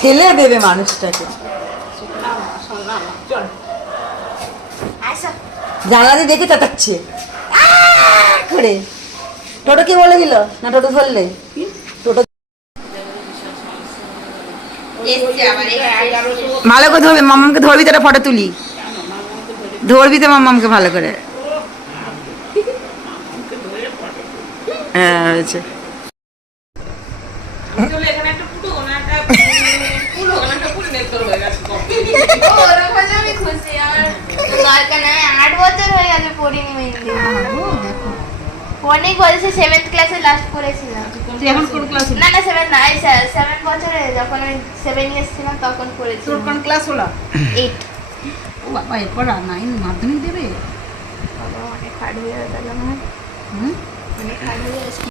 ঠেলে দেবে মানুষটাকে। জানলা দিয়ে দেখে চেঁচাচ্ছে করে। টোটো কে বলে দিল না টোটো ধরলে? টোটো ভালো করে ধরবে, মামামকে ধরবি তো, ফটো তুলি। ধরবি তো মামামকে ভালো করে। হ্যাঁ হয়েছে। অনেক বয়সে 7th ক্লাসে লাস্ট করেছিলাম। এখন কোন ক্লাসে? না না 7 না, 7 বছরে যখন আমি 7 ইয়ার্স ছিলাম তখন করেছি। তোর কোন ক্লাস হলো? 8। ও বাবা, এরপর 9 মাধ্যমিক দেবে? বাবা অনেক হার্ড হয়ে গেল আমার। হুম, অনেক হার্ড হয়ে গেছে।